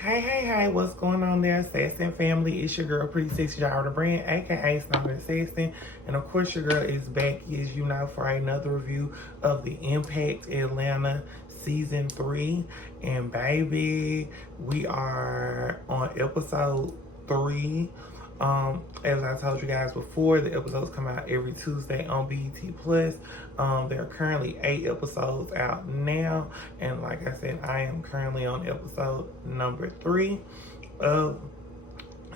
Hey, what's going on there, Sassin family? It's your girl, Pretty Sexy Y'all the Brand, aka Snobbin Sassin. And of course, your girl is back, as you know, for another review of the Impact Atlanta Season 3. And baby, we are on episode 3. As I told you guys before, the episodes come out every Tuesday on BET Plus. There are currently 8 episodes out now, and like I said, I am currently on episode number 3 of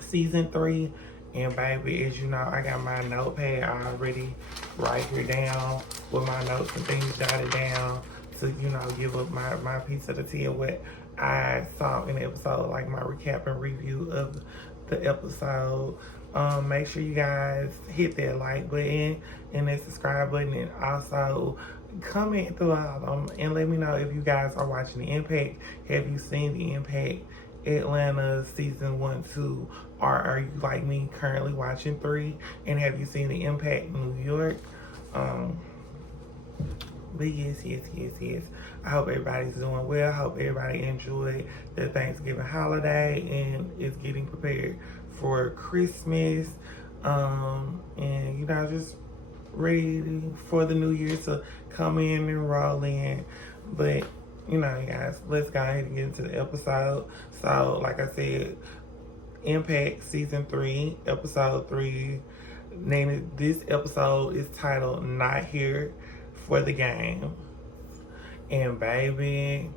season 3. And baby, as you know, I got my notepad already right here down with my notes and things jotted down to, give up my piece of the tea of what I saw in the episode, like my recap and review of the episode. Make sure you guys hit that like button and that subscribe button, and also comment throughout and let me know if you guys are watching the Impact. Have you seen the Impact Atlanta season 1, 2, or are you like me currently watching 3? And have you seen the Impact New York? But yes. I hope everybody's doing well. I hope everybody enjoyed the Thanksgiving holiday and is getting prepared for Christmas. And just ready for the new year to come in and roll in. But guys, let's go ahead and get into the episode. So, like I said, Impact Season 3, Episode 3. This episode is titled Not Here for the Game. And baby,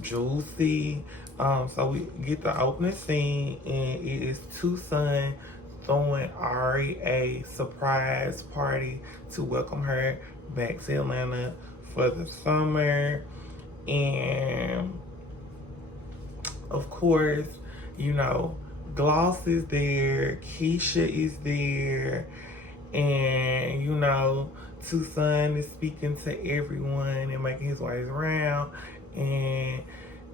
juicy. So we get the opening scene, and it is Tucson throwing Ari a surprise party to welcome her back to Atlanta for the summer. And of course, Gloss is there, Keisha is there, and Tucson is speaking to everyone and making his ways around. And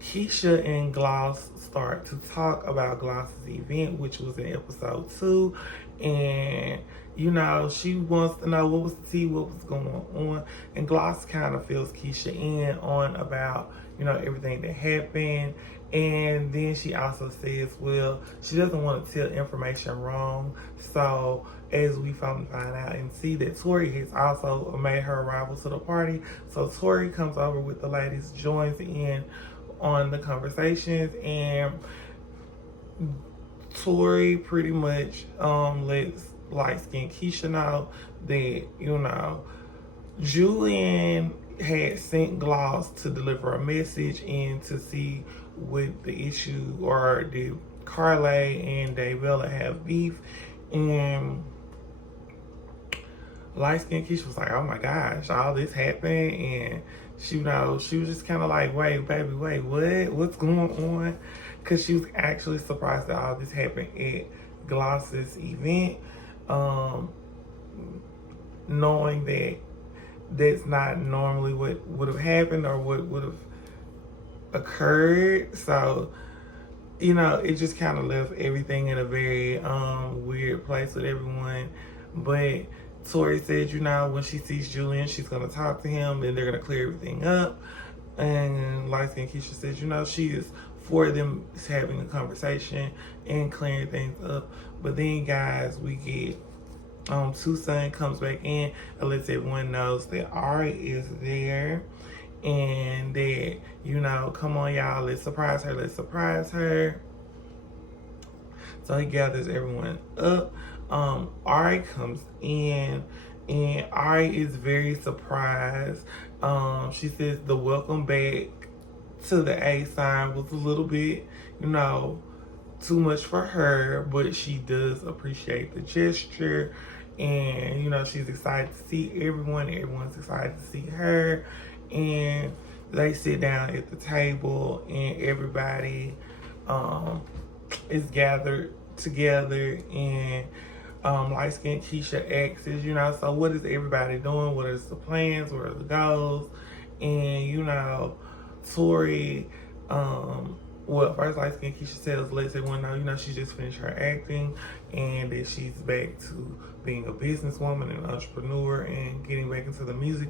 Keisha and Gloss start to talk about Gloss's event, which was in episode 2. And, she wants to know what was the tea, what was going on. And Gloss kind of fills Keisha in on about, everything that happened. And then she also says, well, she doesn't want to tell information wrong. So as we find out and see that Tori has also made her arrival to the party. So Tori comes over with the ladies, joins in on the conversations, and Tori pretty much lets light-skinned Keisha know that, Julian had sent Gloss to deliver a message and to see what the issue, or did Carly and Davella have beef. And light-skinned Keisha was like, oh my gosh, all this happened. And she was just kind of like, wait, baby, what's going on? Because she was actually surprised that all this happened at Gloss's event, knowing that that's not normally what would have happened or what would have occurred. So, it just kind of left everything in a very weird place with everyone. But Tori said, when she sees Julian, she's going to talk to him and they're going to clear everything up. And light-skinned Keisha says, she is for them having a conversation and clearing things up. But then, guys, we get Tucson comes back in and lets everyone knows that Ari is there. And that, come on, y'all, let's surprise her. So he gathers everyone up. Ari comes in, and Ari is very surprised. She says the welcome back to the A sign was a little bit, too much for her, but she does appreciate the gesture. And, she's excited to see everyone. Everyone's excited to see her. And they sit down at the table, and everybody is gathered together. And light-skinned Keisha asks, so what is everybody doing? What is the plans? What are the goals? And, Tori, first light-skinned Keisha tells lets everyone know, she just finished her acting and that she's back to being a businesswoman and entrepreneur and getting back into the music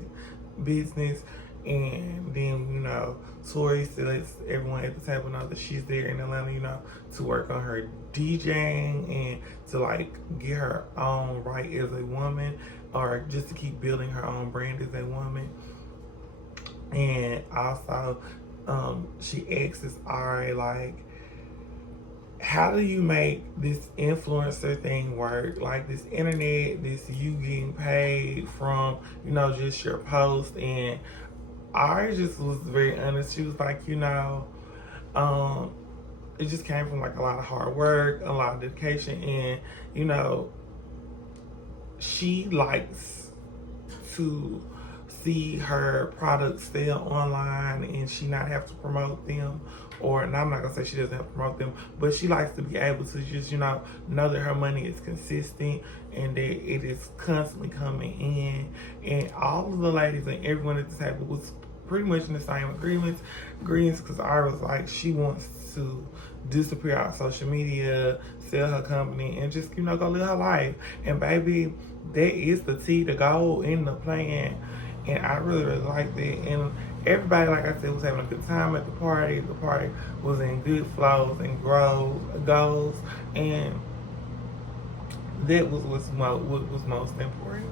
business. And then, you know, Tori lets everyone at the table know that she's there in Atlanta, you know, to work on her DJing and to like get her own right as a woman, or just to keep building her own brand as a woman. And also, she asks Ari, like, how do you make this influencer thing work? Like, this internet, this you getting paid from, you know, just your post. And Ari just was very honest. She was like, you know, it just came from like a lot of hard work, a lot of dedication, and, you know, she likes to see her products sell online and she not have to promote them. Or, and I'm not gonna say she doesn't have to promote them, but she likes to be able to just, you know that her money is consistent and that it is constantly coming in. And all of the ladies and everyone at the table was pretty much in the same agreements, because I was like, she wants to disappear off social media, sell her company, and just, you know, go live her life. And baby, that is the tea, the goal in the plan. And I really, really like that. And everybody, like I said, was having a good time at the party. The party was in good flows and goals. And that was what was most important.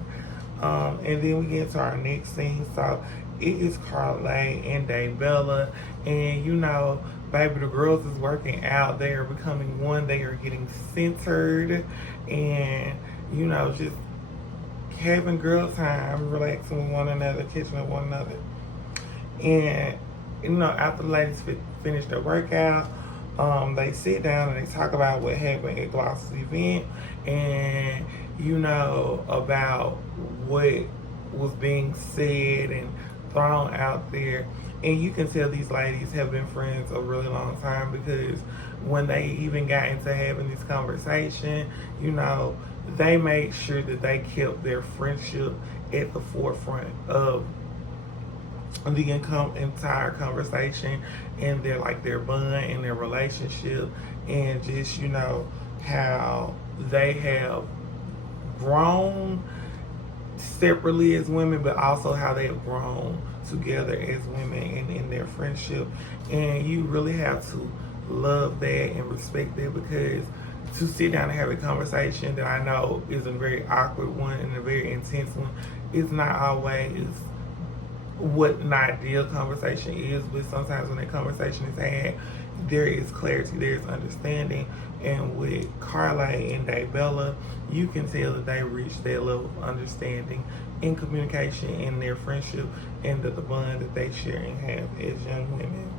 And then we get to our next scene. So it is Carly and Daybella. And, you know, baby, the girls is working out. They are becoming one. They are getting centered. And, you know, just having girl time, relaxing with one another, catching up with one another. And, you know, after the ladies finish their workout, they sit down and they talk about what happened at Gloss's event, and, you know, about what was being said and thrown out there. And you can tell these ladies have been friends a really long time, because when they even got into having this conversation, you know, they made sure that they kept their friendship at the forefront of the entire conversation, and their bond and their relationship, and just, you know, how they have grown separately as women, but also how they have grown together as women and in their friendship. And you really have to love that and respect that, because to sit down and have a conversation that I know is a very awkward one and a very intense one is not always what an ideal conversation is, but sometimes when that conversation is had, there is clarity, there is understanding. And with Carly and Daybella, you can tell that they reached that level of understanding in communication in their friendship, and that the bond that they share and have as young women.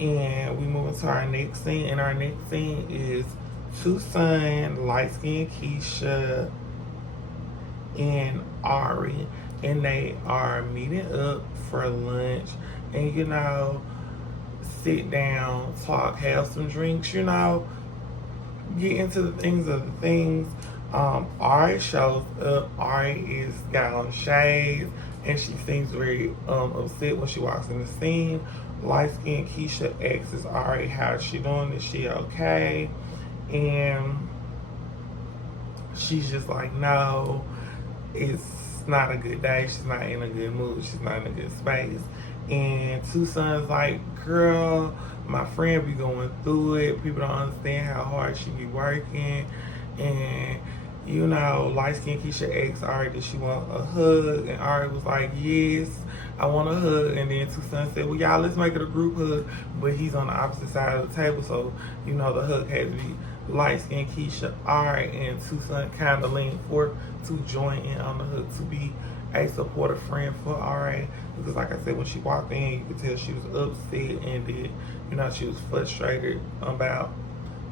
And we move into our next scene, and our next scene is Tucson, light-skinned Keisha, and Ari, and they are meeting up for lunch, and, you know, sit down, talk, have some drinks, you know, get into the things of the things. Ari shows up. Ari is got on shades, and she seems very upset when she walks in the scene. Light-skinned Keisha asks Ari how she doing, is she okay? And she's just like, no, it's not a good day. She's not in a good mood. She's not in a good space. And Tucson's like, girl, my friend be going through it. People don't understand how hard she be working. And, you know, light-skinned Keisha asked Ari, did she want a hug? And Ari was like, yes, I want a hug. And then Tucson said, well, y'all, let's make it a group hug. But he's on the opposite side of the table, so, you know, the hug had to be light-skinned Keisha, Ari, and Tucson kind of leaned forward to join in on the hug, to be a supportive friend for Ari. Because, like I said, when she walked in, you could tell she was upset, and that, you know, she was frustrated about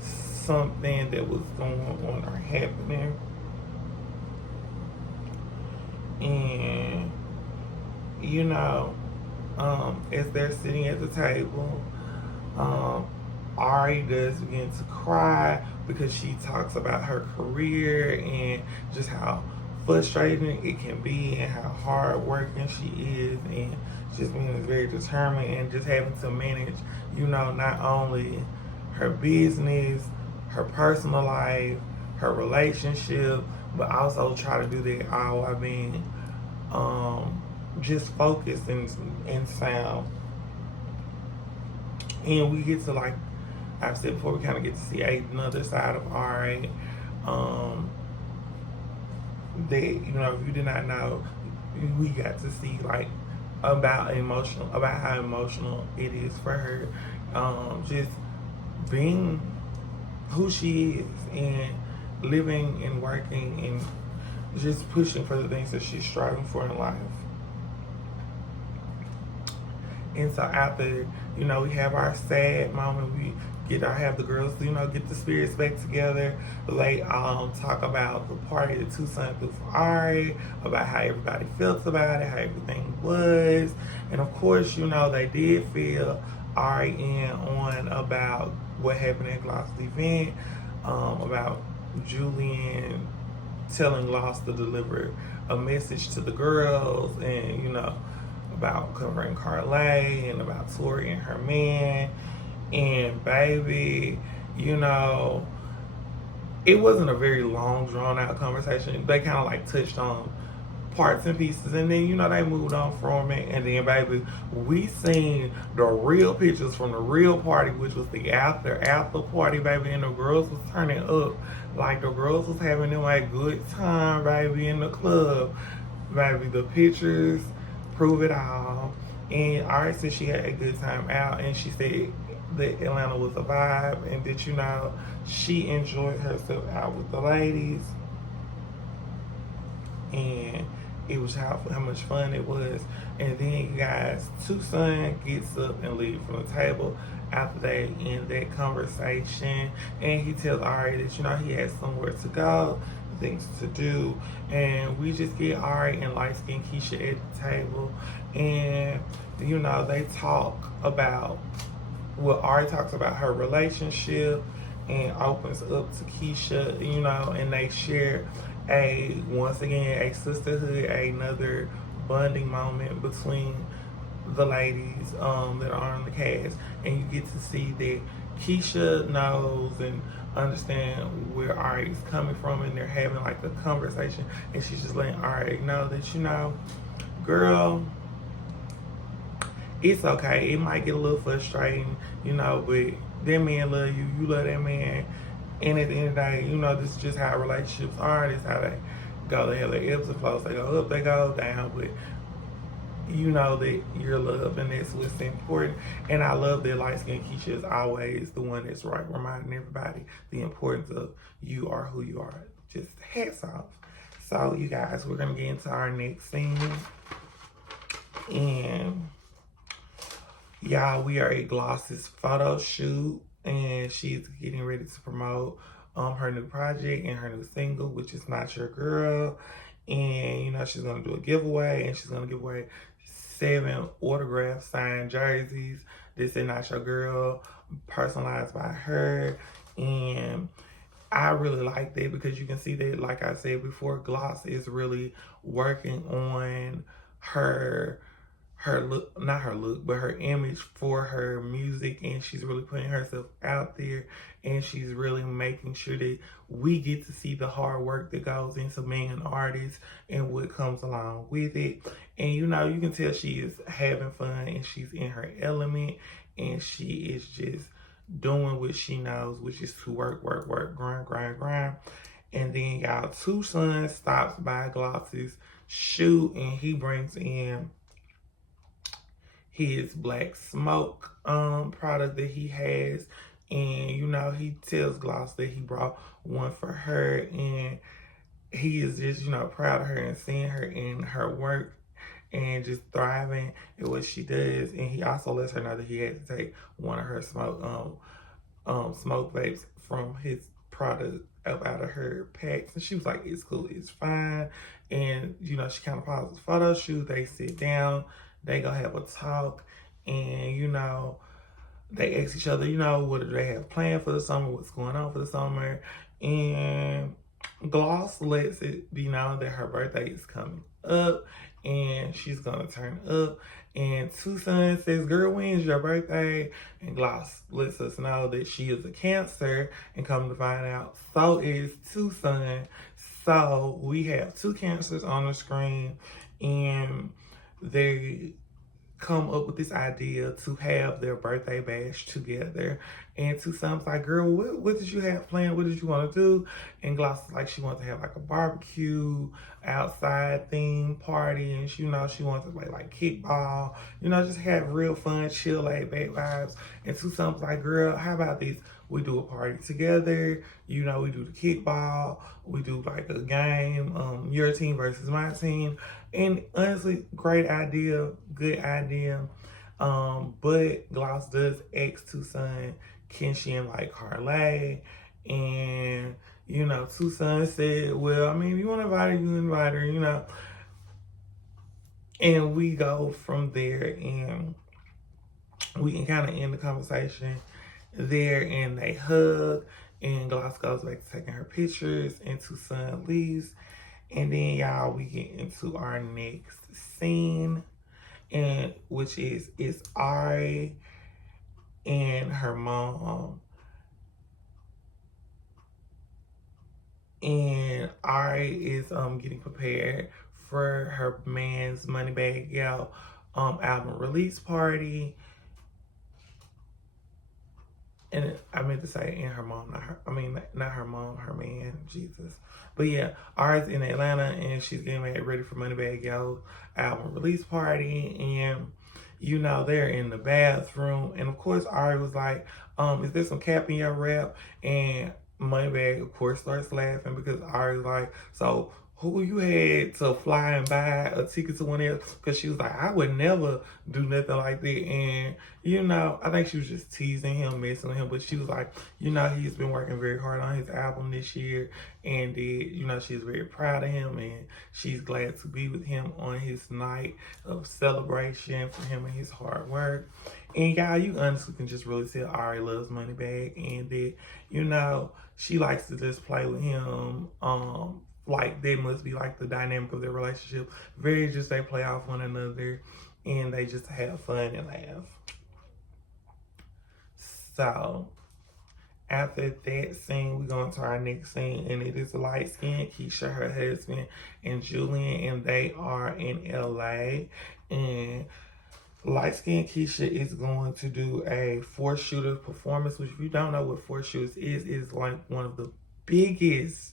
something that was going on or happening. And, you know, as they're sitting at the table, Ari does begin to cry, because she talks about her career and just how frustrating it can be, and how hard working she is, and just being very determined, and just having to manage, you know, not only her business, her personal life, her relationship, but also try to do that all while being just focus and sound. And we get to, like I've said before, we kind of get to see another side of Ari. That, you know, if you did not know, we got to see like about how emotional it is for her, just being who she is and living and working and just pushing for the things that she's striving for in life. And so after, you know, we have our sad moment, have the girls, you know, get the spirits back together. They talk about the party that Tucson threw for Ari, about how everybody felt about it, how everything was. And of course, you know, they did fill Ari in on about what happened at Gloss's event, about Julian telling Gloss to deliver a message to the girls, and, you know, about covering Carly and about Tori and her man. And baby, you know, it wasn't a very long, drawn out conversation. They kind of like touched on parts and pieces, and then, you know, they moved on from it. And then, baby, we seen the real pictures from the real party, which was the after party, baby, and the girls was turning up. Like, the girls was having them a good time, baby, in the club. Baby, the pictures prove it all. And Ari said she had a good time out, and she said that Atlanta was a vibe, and that, you know, she enjoyed herself out with the ladies, and it was how much fun it was. And then, you guys, Tucson gets up and leaves from the table after they end that conversation, and he tells Ari that, you know, he has somewhere to go, things to do. And we just get Ari and light skinned Keisha at the table, and, you know, they talk about, well, Ari talks about her relationship and opens up to Keisha, you know, and they share once again, a sisterhood, another bonding moment between the ladies that are on the cast. And you get to see that Keisha knows and understand where Ari is coming from, and they're having like a conversation, and she's just letting Ari know that, you know, girl, it's okay. It might get a little frustrating, you know, but that man love you. You love that man. And at the end of the day, you know, this is just how relationships are. This is how they go. They have their ebbs and flows. They go up, they go down. But you know that you're loved, and that's what's important. And I love that light skinned Keisha is always the one that's right, reminding everybody the importance of you are who you are. Just hats off. So, you guys, we're going to get into our next scene. And y'all, we are at Gloss's photo shoot, and she's getting ready to promote her new project and her new single, which is Not Your Girl. And, you know, she's going to do a giveaway, and she's going to give away 7 autographed signed jerseys. This is Not Your Girl, personalized by her. And I really like that, because you can see that, like I said before, Gloss is really working on her look, not her look, but her image for her music, and she's really putting herself out there, and she's really making sure that we get to see the hard work that goes into being an artist and what comes along with it. And, you know, you can tell she is having fun, and she's in her element, and she is just doing what she knows, which is to work, grind. And then, y'all, Tucson stops by Gloss's shoot, and he brings in his Black Smoke product that he has. And, you know, he tells Gloss that he brought one for her, and he is just, you know, proud of her and seeing her in her work and just thriving at what she does. And he also lets her know that he had to take one of her smoke vapes from his product up out of her packs. And she was like, it's cool, it's fine. And, you know, she kind of pauses the photo shoot. They sit down, they go have a talk, and, you know, they ask each other, you know, what do they have planned for the summer, what's going on for the summer. And Gloss lets it be known that her birthday is coming up, and she's gonna turn up. And Tucson says, girl, when's your birthday? And Gloss lets us know that she is a Cancer, and come to find out, so is Tucson. So we have 2 Cancers on the screen, and they come up with this idea to have their birthday bash together. And Tucson's like, girl, what did you have planned? What did you want to do? And Gloss is like, she wants to have like a barbecue, outside theme party. And she wants to play like kickball, just have real fun, chill, laid back vibes. And Tucson's like, girl, how about this? We do a party together. We do the kickball. We do like a game, your team versus my team. And honestly, great idea, good idea. But Gloss does ask Tucson, can she invite Carly? And, Tucson said, well, I mean, if you want to invite her, you invite her, And we go from there, and we can kind of end the conversation there, and they hug, and Gloss goes back to taking her pictures, and Tucson leaves. And then, y'all, we get into our next scene, and which is Ari and her mom. And Ari is getting prepared for her man's Moneybagg Yo album release party. And I meant to say, and her mom, not her mom, her man, Jesus. But yeah, Ari's in Atlanta, and she's getting ready for Moneybagg Yo album release party. And, they're in the bathroom. And of course, Ari was like, is there some cap in your rap? And Moneybagg, of course, starts laughing because Ari's like, so who you had to fly and buy a ticket to one else? Because she was like, I would never do nothing like that. And, I think she was just teasing him, messing with him. But she was like, he's been working very hard on his album this year. And, she's very proud of him. And she's glad to be with him on his night of celebration for him and his hard work. And, y'all, you honestly can just really tell Ari loves Moneybagg. And that, she likes to just play with him. Like, they must be like the dynamic of their relationship. Very just, they play off one another and they just have fun and laugh. So, after that scene, we go into our next scene, and it is light-skinned Keisha, her husband, and Julian, and they are in LA. And light-skinned Keisha is going to do a Force Shooters performance, which if you don't know what Force Shooters is like one of the biggest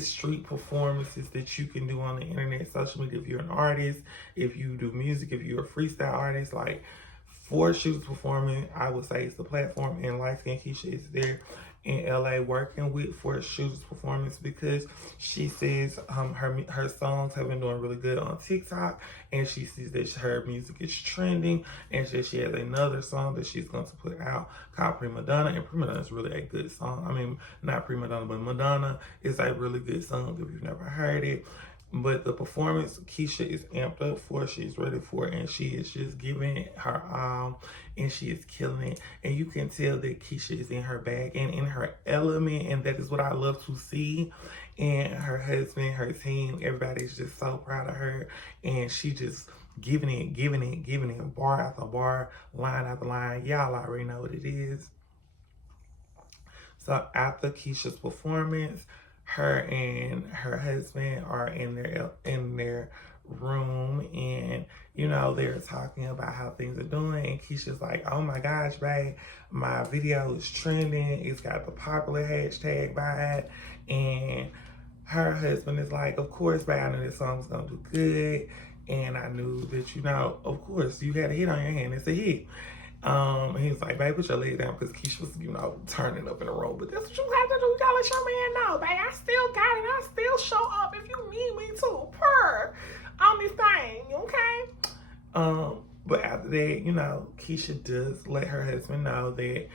street performances that you can do on the internet, social media. If you're an artist, if you do music, if you're a freestyle artist, like Force Shooters performing, I would say it's the platform. And Light Skin Keisha is there in LA working with Force Shooters performance because she says her songs have been doing really good on TikTok, and she sees that her music is trending, and she has another song that she's going to put out called Prima Donna. And Prima Donna is really a good song. I mean, not Prima Donna, but Madonna is a really good song if you've never heard it. But the performance, Keisha is amped up for, she's ready for it, and she is just giving it her all, and she is killing it. And you can tell that Keisha is in her bag and in her element, and that is what I love to see. And her husband, her team, everybody's just so proud of her, and she just giving it, bar after bar, line after line. Y'all already know what it is. So after Keisha's performance, her and her husband are in their room, and they're talking about how things are doing. And Keisha's like, oh my gosh, babe, my video is trending, it's got the popular hashtag by it. And her husband is like, of course, babe, I knew this song was gonna do good, and I knew that of course you had a hit on your hand. It's a hit. He was like, babe, put your leg down, because Keisha was, turning up in the room. But that's what you have to do. You gotta let your man know, babe. I still got it. I still show up if you need me to. On this thing, okay? But after that, Keisha does let her husband know that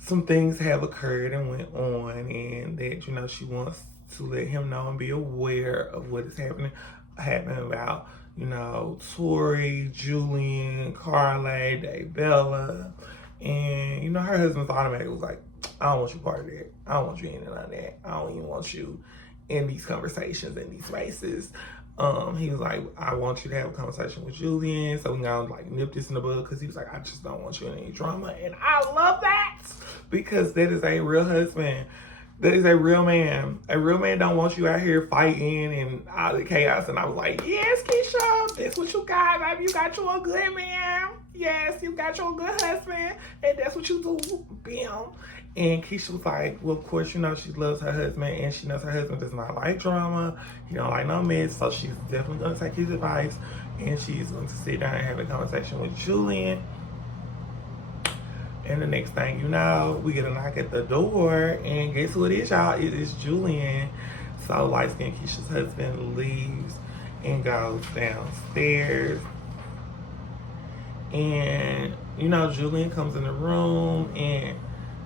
some things have occurred and went on, and that, she wants to let him know and be aware of what is happening about Tori, Julian, Carly, Daybella. And, her husband's automatic was like, I don't want you part of that. I don't want you in and on that. I don't even want you in these conversations, in these spaces. He was like, I want you to have a conversation with Julian, so we gotta nip this in the bud, because he was like, I just don't want you in any drama. And I love that, because that is a real husband. That is a real man. A real man don't want you out here fighting and all the chaos. And I was like, yes, Keisha, that's what you got, baby. You got you a good man. Yes, you got your good husband. And that's what you do. Bam. And Keisha was like, well, of course, you know, she loves her husband. And she knows her husband does not like drama. He don't like no mess. So she's definitely going to take his advice. And she's going to sit down and have a conversation with Julian. And the next thing you know, we get a knock at the door, and guess who it is, y'all? It is Julian. So light-skinned Keisha's husband leaves and goes downstairs. And, you know, Julian comes in the room, and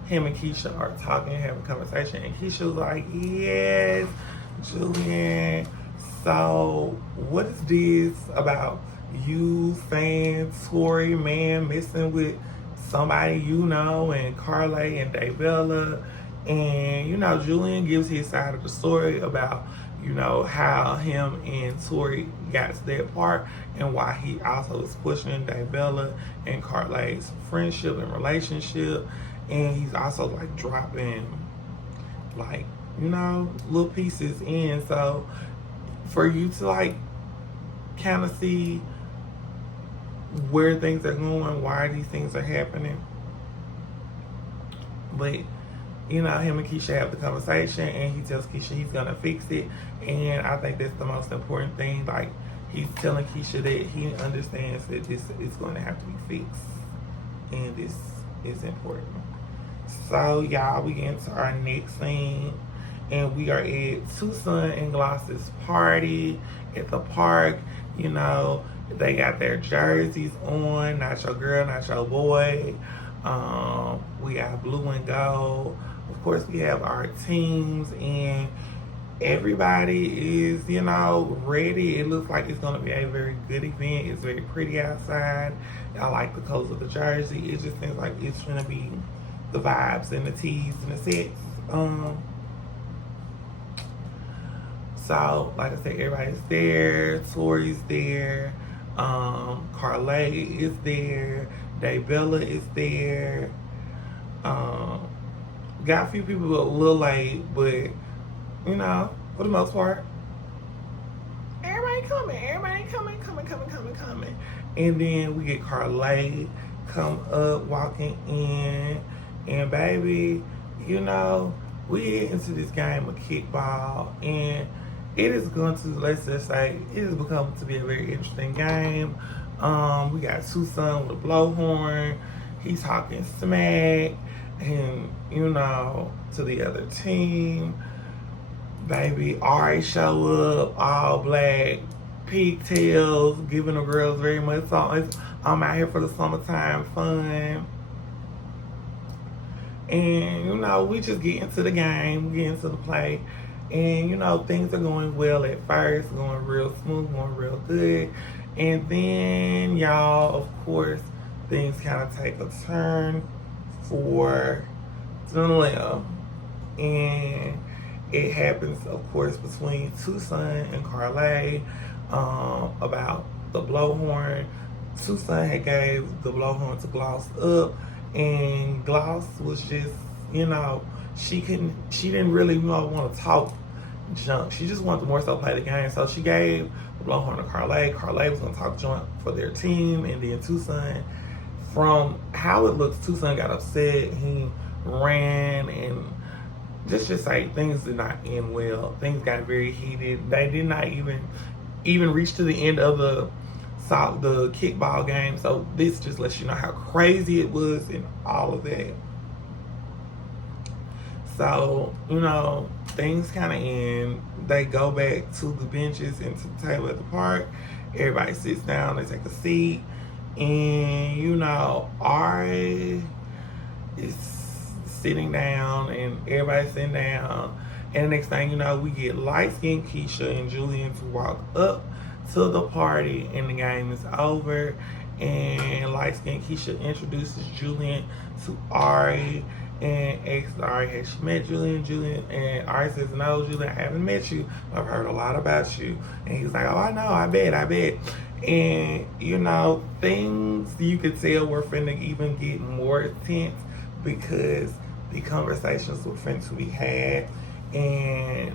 him and Keisha are talking, having a conversation. And Keisha was like, yes, Julian, so what is this about you saying Tory man messing with somebody you know, and Carly and Daybella? And, you know, Julian gives his side of the story about, you know, how him and Tory got to that part and why he also is pushing Daybella and Carly's friendship and relationship. And he's also like dropping, like, you know, little pieces in. So for you to like kind of see where things are going, why these things are happening. But, you know, him and Keisha have the conversation, and he tells Keisha he's gonna fix it. And I think that's the most important thing. Like, he's telling Keisha that he understands that this is going to have to be fixed, and this is important. So, y'all, we get into our next scene, and we are at Tucson and Gloss's party at the park. You know, they got their jerseys on, not your girl, not your boy. We got blue and gold. Of course, we have our teams, and everybody is, you know, ready. It looks like it's going to be a very good event. It's very pretty outside. I like the colors of the jersey. It just seems like it's going to be the vibes and the tees and the sets. So, like I said, everybody's there. Tori's there. Carly is there. Daybella is there. Got a few people a little late, but, you know, for the most part, everybody coming. And then we get Carly come up, walking in. And, baby, you know, we get into this game of kickball, and it is going to, let's just say, it has become to be a very interesting game. We got Tucson with a blowhorn. He's talking smack, and, you know, to the other team. Baby, Ari show up, all black, pigtails, giving the girls very much song. I'm out here for the summertime fun. And, you know, we just get into the game, get into the play. And, you know, things are going well at first, going real smooth, going real good. And then, y'all, of course, things kind of take a turn for the left. And it happens, of course, between Tucson and Carly about the blowhorn. Tucson had gave the blowhorn to Gloss up, and Gloss was just, you know, she didn't really, you know, want to talk junk. She just wanted to more so play the game. So she gave the blowhorn to Carly. Carly was going to talk junk for their team, and then Tucson, from how it looks, Tucson got upset. He ran, and just say things did not end well. Things got very heated. They did not even reach to the end of the kickball game. So this just lets you know how crazy it was and all of that. So, you know, things kind of end. They go back to the benches and to the table at the park. Everybody sits down, they take a seat. And, you know, Ari is sitting down, and everybody's sitting down. And the next thing you know, we get light-skinned Keisha and Julian to walk up to the party, and the game is over. And light-skinned Keisha introduces Julian to Ari and asks Ari, has she met Julian? And Ari says, no, Julian, I haven't met you. I've heard a lot about you. And he's like, oh, I know, I bet. And, you know, things you could tell were finna even get more intense, because the conversations were finna to be had. And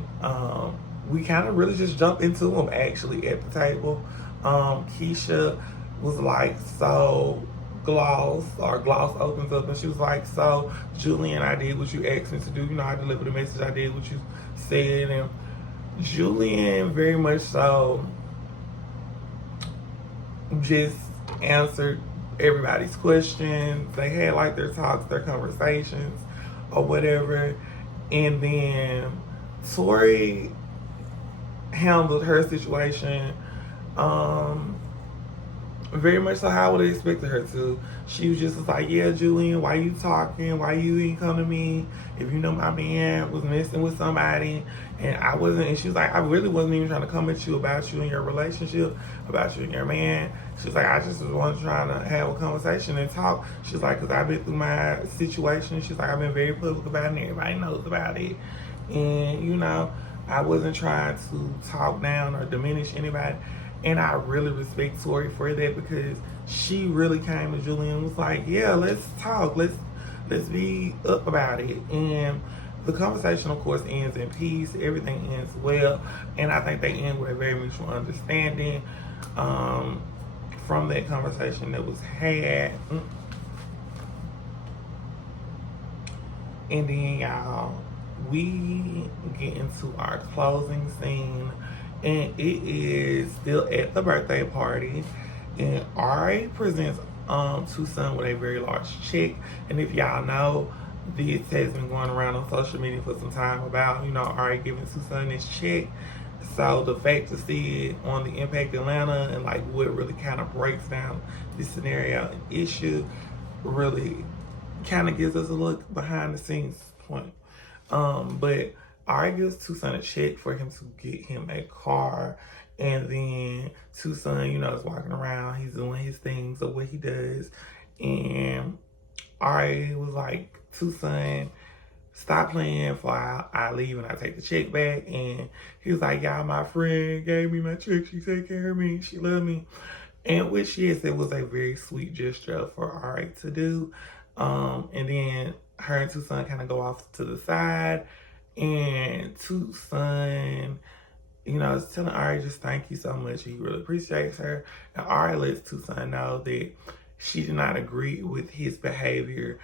we kind of really just jumped into them actually at the table. Keisha was like, so Gloss opens up and she was like, so Julian, I did what you asked me to do. You know, I delivered the message, I did what you said. And Julian very much so just answered everybody's questions. They had like their talks, their conversations or whatever. And then Tori handled her situation very much so how I would have expected her to. She was just like, yeah, Julian, why you talking? Why you ain't come to me? If you know my man was messing with somebody and I wasn't, and she was like, I really wasn't even trying to come at you about you and your relationship, about you and your man. She was like, I just was trying to have a conversation and talk. She's like, because I've been through my situation. She's like, I've been very public about it and everybody knows about it. And, you know, I wasn't trying to talk down or diminish anybody. And I really respect Tori for that because she really came to Julian and was like, yeah, let's talk. Let's be up about it. And the conversation, of course, ends in peace. Everything ends well. And I think they end with a very mutual understanding from that conversation that was had. And then, y'all, we get into our closing scene. And it is still at the birthday party. And Ari presents Tucson with a very large check. And if y'all know, this has been going around on social media for some time about, you know, Ari giving Tucson this check. So the fact to see it on the Impact Atlanta and like what really kind of breaks down this scenario and issue really kind of gives us a look behind the scenes point. But Ari gives Tucson a check for him to get him a car. And then Tucson, you know, is walking around. He's doing his things of what he does. And Ari was like, Tucson, stop playing before I leave and I take the check back. And he was like, y'all, my friend gave me my check. She take care of me. She loved me. And which, yes, it was a very sweet gesture for Ari to do. And then her and Tucson kind of go off to the side. And Tucson, you know, is telling Ari just thank you so much. He really appreciates her. And Ari lets Tucson know that she did not agree with his behavior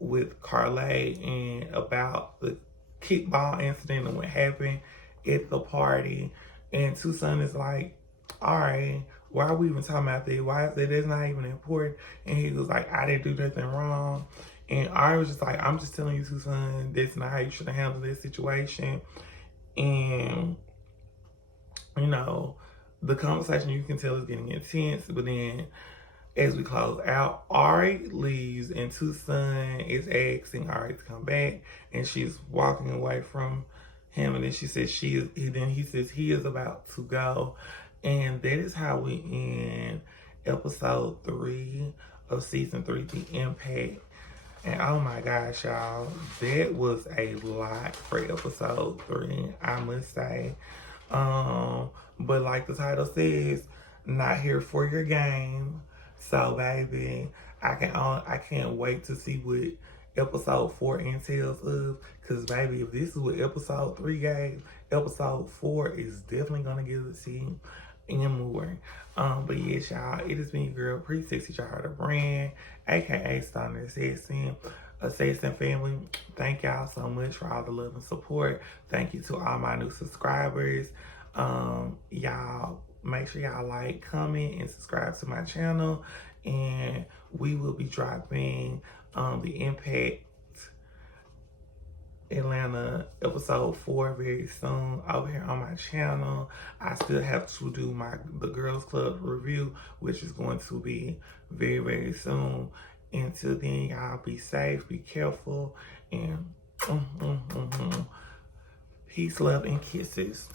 with Carly and about the kickball incident and what happened at the party. And Tucson is like, Ari, why are we even talking about that? Why is that? That's not even important. And he was like, I didn't do nothing wrong. And Ari was just like, I'm just telling you, Tucson, that's not how you should have handled this situation. And, you know, the conversation, you can tell, is getting intense. But then as we close out, Ari leaves and Tucson is asking Ari to come back. And she's walking away from him. And then she says he says he is about to go. And that is how we end episode 3 of season 3, The Impact. And oh my gosh, y'all, that was a lot for episode 3, I must say. But like the title says, not here for your game. So baby, I can't wait to see what episode 4 entails of. Cause baby, if this is what episode 3 gave, episode 4 is definitely gonna give it to you and more. But yes, y'all, it has been your girl, Pretty Sexy Charter Brand, aka Stunner Assassin family. Thank y'all so much for all the love and support. Thank you to all my new subscribers. Y'all make sure y'all like, comment, and subscribe to my channel. And we will be dropping the Impact Atlanta episode 4 very soon over here on my channel. I still have to do the Girls Club review, which is going to be very, very soon. Until then, y'all be safe, be careful, and peace, love, and kisses.